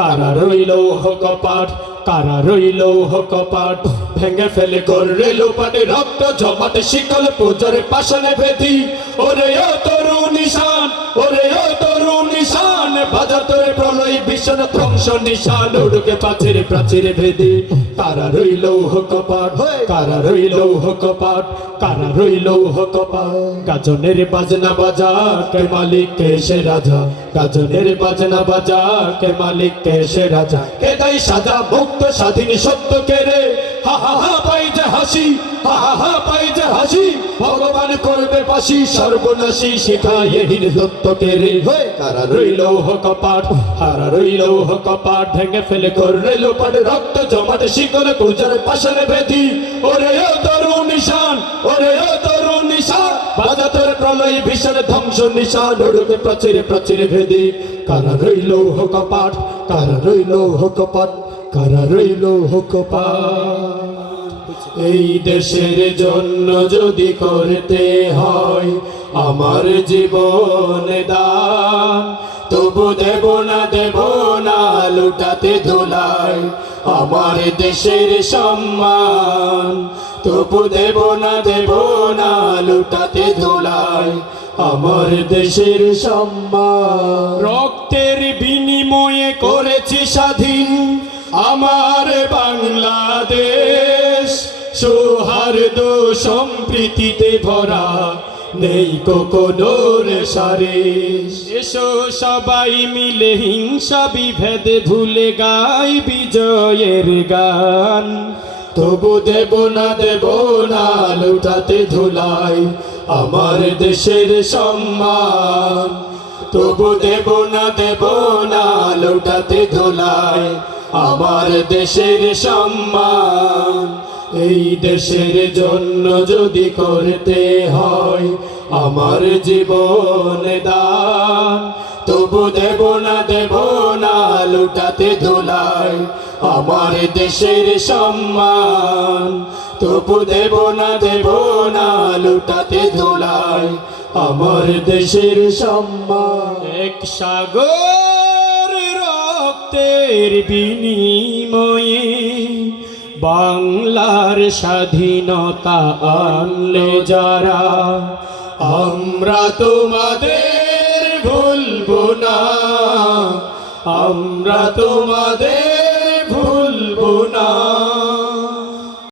কারা রইল কপাট কারা রইল কপাট ভেঙে ফেলে করলে লোপাটে রক্ত, জমাটে শিকল, পূজার পাশানে ভেদি। ওরে ও ভীষণ ধ্বংস নিশান উড়কে প্রাচীর প্রাচীর ভেদি। কারা রইল কপাট কারা রইল কপাট কারা রইল কপাট। গাজনের বাজনা বাজা কে মালিক কে সে রাজা? গাজনের বাজনা বাজা কে মালিক কে সে রাজা? কে তাই সাজা মুক্ত স্বাধীন সত্য কে রে? হা হা হা পাই যে হাসি হা হা হা পাই যে হাসি। পাশি সর্বনাশী শিখায় হীন দত্ত কে রে কারা রইল কপাট? হারা রইল কপাট, ভেঙে ফেলে করলে লোপাট রক্ত জমাট, শিকল পূজার পাশানে বেদি ওরে ও তরুণ নিশান ওরে ও তরুণ নিশান বাজা তোর প্রলয় ভীষণ ধ্বংস নিশান উড়বে প্রাচীরে প্রাচীরে ভেদি। কারা রইল কপাট, কারা রইল কপাট, কারা রইল কপাট? এই দেশের জন্য যদি করতে হয় আমার জীবন দান। তবু দেব না দেব না, লুটাতে ধুলাই আমার দেশের সম্মান। তবু দেব না দেব না, লুটাতে ধুলাই আমার দেশের সম্মান। রক্তের বিনিময়ে করেছি স্বাধীন আমার বাংলাদেশ। সৌহার্দ্য সম্প্রীতিতে ভরা নেই কোনো সারে। এসো সবাই মিলে হিংসা বিভেদে ভুলে গাই বিজয়ের গান। তবু দেব না দেব না লুটাতে ধুলাই আমার দেশের সম্মান। তবু দেব না দেব না লুটাতে ধুলাই আমার দেশের সম্মান। এই দেশের জন্য যদি করতে হয় আমার জীবন দান। তবু দেব না দেব না, লুটাতে ধুলাই আমার দেশের সম্মান। তবু দেব না দেব না, লুটাতে ধুলাই আমার দেশের সম্মান। এক সাগর রক্তের বিনিময়ে বাংলার স্বাধীনতা আনলে যারা আমরা তোমাদের ভুলব না। আমরা তোমাদের ভুলব না।